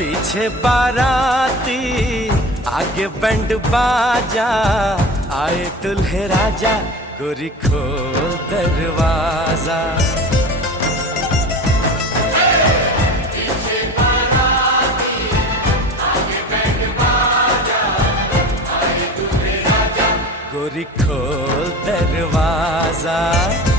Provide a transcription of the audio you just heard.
पीछे बाराती आगे बैंड बाजा, आए दुल्हे राजा गोरी खोल दरवाजा। गोरी खोल दरवाजा।